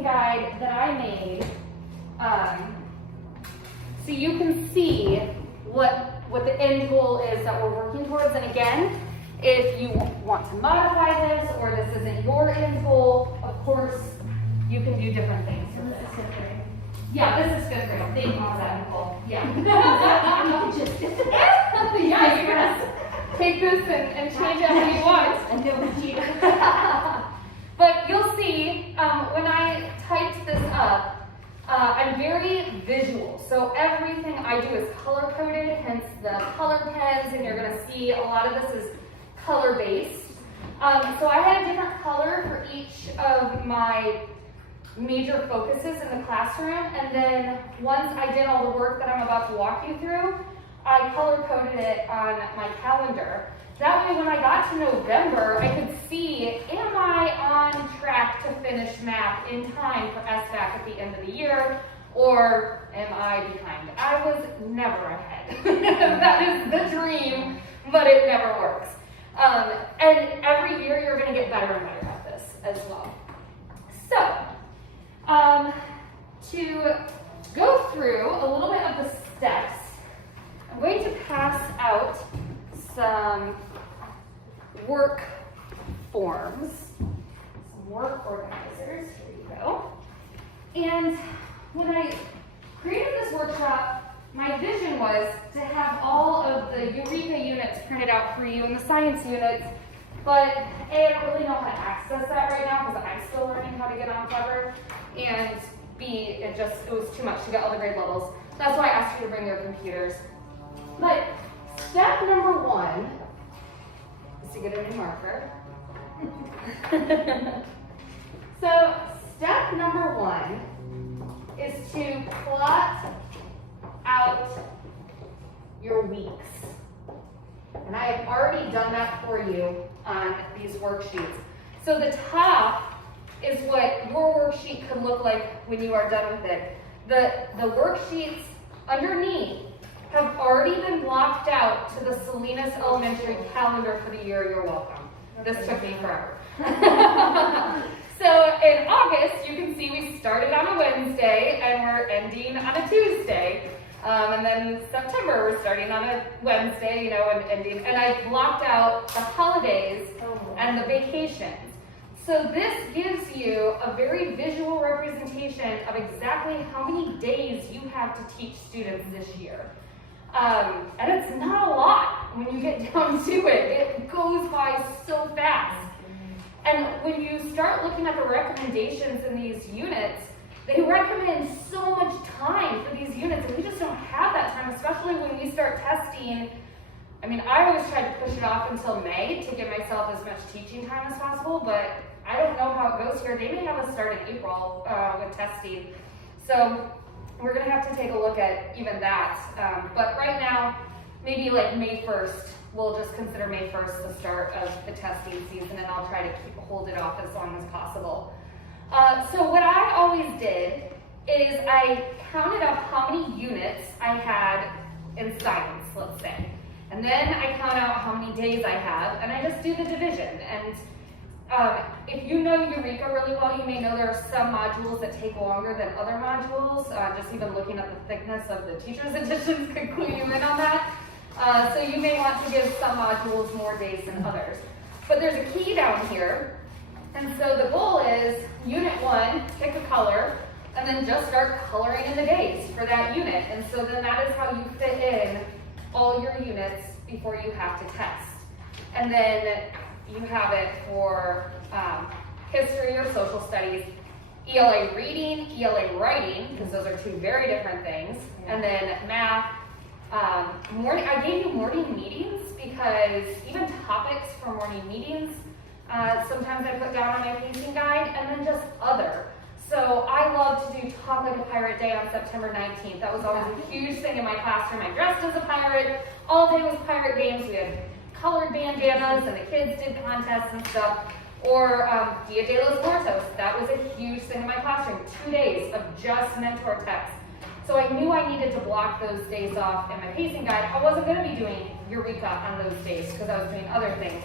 pacing guide that I made, so you can see what the end goal is that we're working towards. And again, if you want to modify this or this isn't your end goal, of course, you can do different things. Yeah, this is good for you. Thank you for that, Nicole. Yeah. Yeah, you can take this and change it how you want. And do what you But you'll see when I typed this up, I'm very visual. So everything I do is color coded, hence the color pens, and you're going to see a lot of this is color based. So I had a different color for each of my major focuses in the classroom, and then once I did all the work that I'm about to walk you through, I color coded it on my calendar. That way when I got to November, I could see, am I on track to finish math in time for SBAC at the end of the year, or am I behind? I was never ahead. That is the dream, but it never works. And every year you're gonna get better and better at this as well. So, to go through a little bit of the steps, I'm going to pass out some work forms, some work organizers. Here you go. And when I created this workshop, my vision was to have all of the Eureka units printed out for you and the science units, but A, I don't really know how to access that right now because I'm still learning how to get on Clever, and B, it was too much to get all the grade levels. That's why I asked you to bring your computers. But step number one is to get a new marker. So step number one is to plot out your weeks. And I have already done that for you on these worksheets. So the top is what your worksheet could look like when you are done with it. The worksheets underneath have already been blocked out to the Salinas Elementary calendar for the year. You're welcome. This took me forever. So in August, you can see we started on a Wednesday and we're ending on a Tuesday. And then September, we're starting on a Wednesday, and ending. And I blocked out the holidays and the vacations. So this gives you a very visual representation of exactly how many days you have to teach students this year. And it's not a lot when you get down to it. It goes by so fast. And when you start looking at the recommendations in these units, they recommend so much time for these units, and we just don't have that time, especially when we start testing. I mean, I always try to push it off until May to give myself as much teaching time as possible, but I don't know how it goes here. They may have us start in April with testing. So we're gonna have to take a look at even that. But right now, maybe like May 1st, we'll just consider May 1st the start of the testing season, and I'll try to hold it off as long as possible. So what I always did is I counted up how many units I had in science, let's say. And then I count out how many days I have, and I just do the division. And if you know Eureka really well, you may know there are some modules that take longer than other modules. Just even looking at the thickness of the teacher's editions could clue you in on that. So you may want to give some modules more days than others. But there's a key down here. And so the goal is unit 1, pick a color, and then just start coloring in the days for that unit. And so then that is how you fit in all your units before you have to test. And then you have it for history or social studies, ELA reading, ELA writing, because those are two very different things, and then math. I gave you morning meetings because even topics for morning meetings, sometimes I put down on my pacing guide, and then just other. So I love to do Talk Like a Pirate Day on September 19th. That was always a huge thing in my classroom. I dressed as a pirate. All day was pirate games. We had colored bandanas, and the kids did contests and stuff. Or Dia de los Muertos. That was a huge thing in my classroom. 2 days of just mentor text. So I knew I needed to block those days off in my pacing guide. I wasn't going to be doing Eureka on those days because I was doing other things.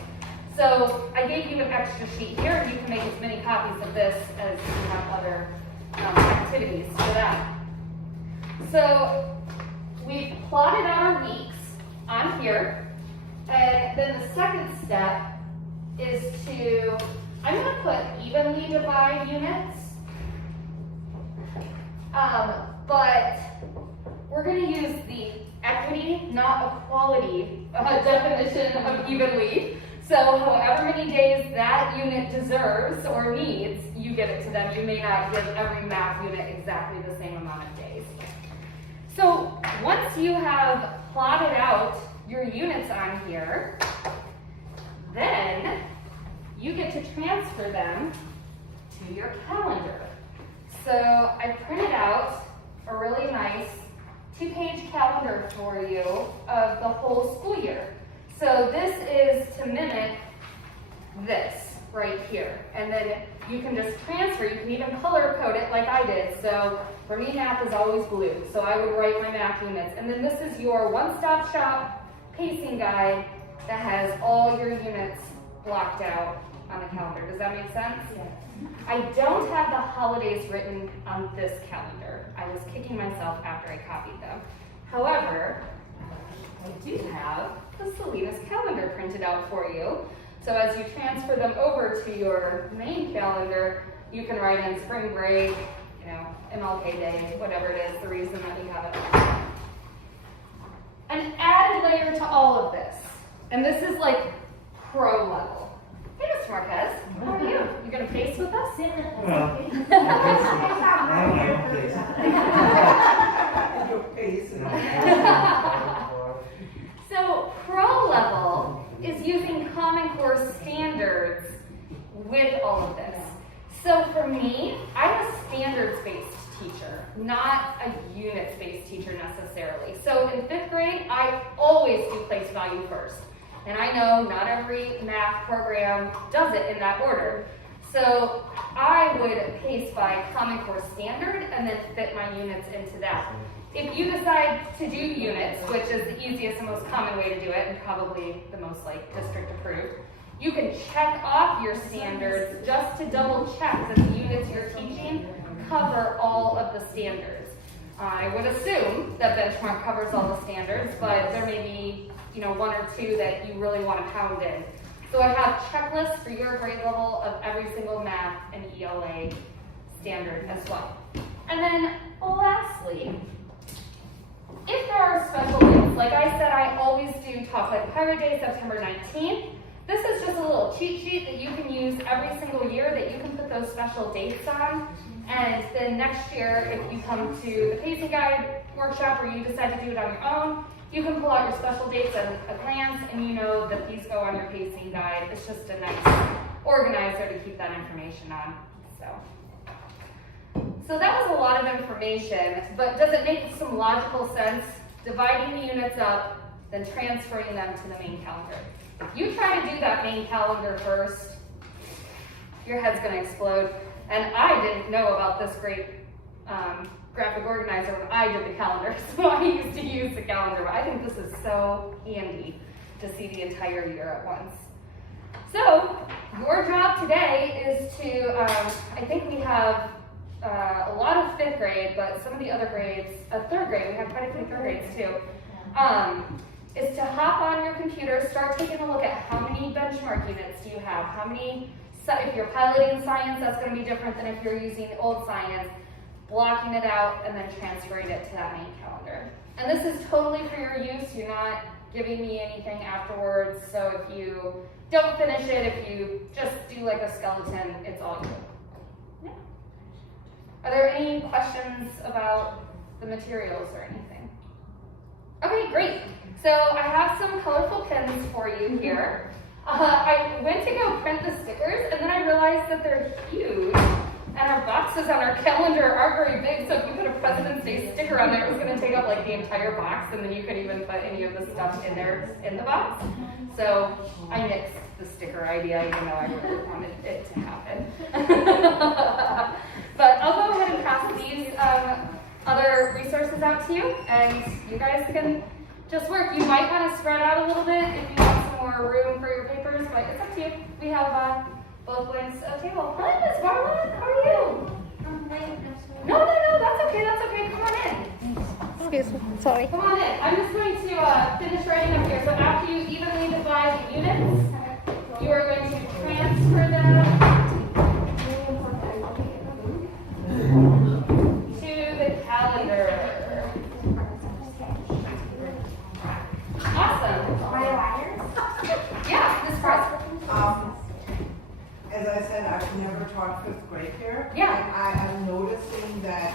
So I gave you an extra sheet here, and you can make as many copies of this as you have other activities for them. So we've plotted out our weeks on here, and then the second step is to, I'm going to put evenly divide units, but we're going to use the equity, not equality definition of evenly. So however many days that unit deserves or needs, you give it to them. You may not give every math unit exactly the same amount of days. So once you have plotted out your units on here, then you get to transfer them to your calendar. So I printed out a really nice 2-page calendar for you of the whole school year. So this is to mimic this right here. And then you can just transfer, you can even color code it like I did. So for me, math is always blue. So I would write my math units. And then this is your one-stop shop pacing guide that has all your units blocked out on the calendar. Does that make sense? Yes. I don't have the holidays written on this calendar. I was kicking myself after I copied them. However, I do have the Salinas calendar printed out for you. So as you transfer them over to your main calendar, you can write in spring break, you know, MLK Day, whatever it is, the reason that we have it. An added layer to all of this, and this is like pro level. Hey, Mr. Marquez, how are you? You gonna pace with us? Well, So pro level is using Common Core standards with all of this. So for me, I'm a standards-based teacher, not a units-based teacher necessarily. So in 5th grade, I always do place value first. And I know not every math program does it in that order. So I would pace by Common Core standard and then fit my units into that. If you decide to do units, which is the easiest and most common way to do it, and probably the most district approved, you can check off your standards just to double check that the units you're teaching cover all of the standards. I would assume that benchmark covers all the standards, but there may be, you know, 1 or 2 that you really want to pound in. So I have checklists for your grade level of every single math and ELA standard as well. And then lastly, if there are special days, like I said, I always do Talk Like Pirate Day, September 19th. This is just a little cheat sheet that you can use every single year that you can put those special dates on. And then next year, if you come to the pacing guide workshop or you decide to do it on your own, you can pull out your special dates at a glance and you know that these go on your pacing guide. It's just a nice organizer to keep that information on. So that was a lot of information, but does it make some logical sense dividing the units up, then transferring them to the main calendar? If you try to do that main calendar first, your head's going to explode. And I didn't know about this great graphic organizer when I did the calendar, so I used to use the calendar. But I think this is so handy to see the entire year at once. So your job today is to, I think we have a lot of 5th grade, but some of the other grades, 3rd grade, we have quite a few 3rd grades too, is to hop on your computer, start taking a look at how many benchmark units do you have, how many, if you're piloting science, that's going to be different than if you're using old science, blocking it out and then transferring it to that main calendar. And this is totally for your use. You're not giving me anything afterwards, so if you don't finish it, if you just do like a skeleton, it's all you. Yeah. Are there any questions about the materials or anything? Okay, great. So I have some colorful pins for you here. I went to go print the stickers, and then I realized that they're huge, and our boxes on our calendar are very big, so if you put a President's Day sticker on there, it was going to take up like the entire box, and then you could even put any of the stuff in there in the box. So I nixed the sticker idea, even though I really wanted it to happen. But I'll go ahead and pass these other resources out to you, and you guys can just work. You might want to spread out a little bit if you want some more room for your papers, but it's up to you. We have both blanks of table. Hi, Miss Marlon, how are you? No, that's okay, come on in. Excuse me, sorry. Come on in. I'm just going to finish writing up here. So after you evenly divide the units, you are going to transfer them to the calendar. Awesome. Yeah, this part. As I said, I've never taught fifth grade here. Yeah. And I am noticing that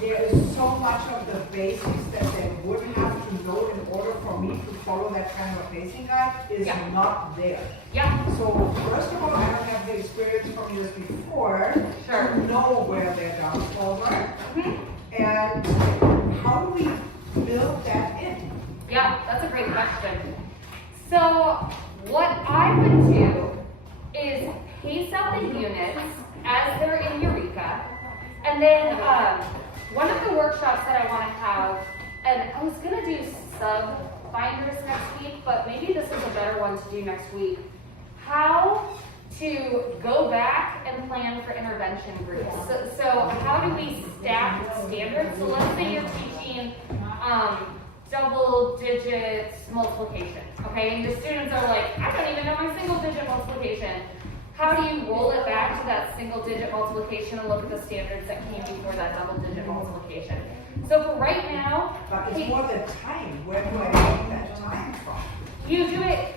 there is so much of the basics that they would have to know in order for me to follow that kind of pacing guide is Yeah. not there. Yeah, So first of all, I don't have the experience from years before Sure. to know where their downfalls are. Mhm. And how do we build that in? Yeah, that's a great question. So what I would do is pace out the units as they're in Eureka. And then one of the workshops that I want to have, and I was going to do sub-binders next week, but maybe this is a better one to do next week. How to go back and plan for intervention groups. So how do we stack standards? So let's say you're teaching double digit multiplication, okay? And your students are like, I don't even know my single digit multiplication. How do you roll it back to that single digit multiplication and look at the standards that came before that double digit multiplication? So for right now, But it's hey, more the time. Where do I get that time from? you do it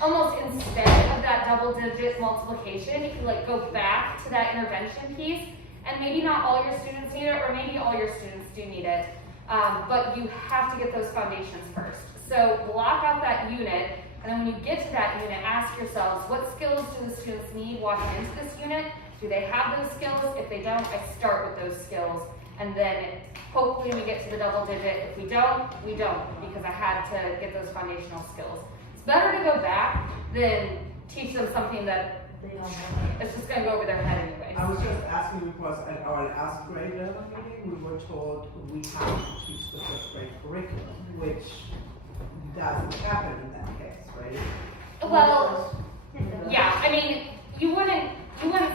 almost instead of that double digit multiplication. You can like go back to that intervention piece, and maybe not all your students need it, or maybe all your students do need it, but you have to get those foundations first. So block out that unit, and then when you get to that unit, ask yourselves, what skills do the students need walking into this unit? Do they have those skills? If they don't, I start with those skills, and then hopefully we get to the double digit. If we don't, we don't, because I had to get those foundational skills. It's better to go back than teach them something that it's just going to go over their head anyway. I was just asking because at our last grade level meeting, we were told we have to teach the fifth grade curriculum, which doesn't happen in that case, right? Well, yeah, I mean, you wouldn't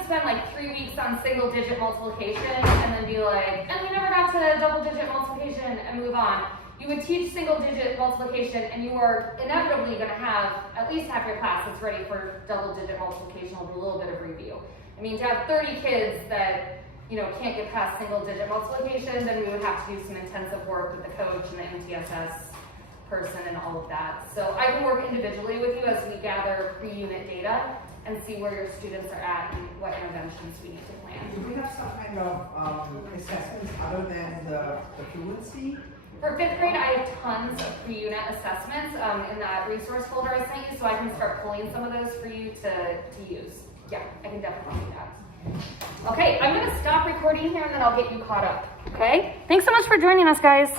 spend like 3 weeks on single digit multiplication and then be like, and we never got to double digit multiplication and move on. You would teach single digit multiplication, and you are inevitably going to have at least half your class that's ready for double digit multiplication with a little bit of review. I mean, to have 30 kids that, can't get past single digit multiplication, then we would have to do some intensive work with the coach and the MTSS person and all of that. So I can work individually with you as we gather pre-unit data and see where your students are at and what interventions we need to plan. Do we have some kind of assessments other than the fluency? For fifth grade, I have tons of pre-unit assessments in that resource folder I sent you, so I can start pulling some of those for you to use. Yeah, I can definitely do that. Okay, I'm going to stop recording here and then I'll get you caught up. Okay? Thanks so much for joining us, guys.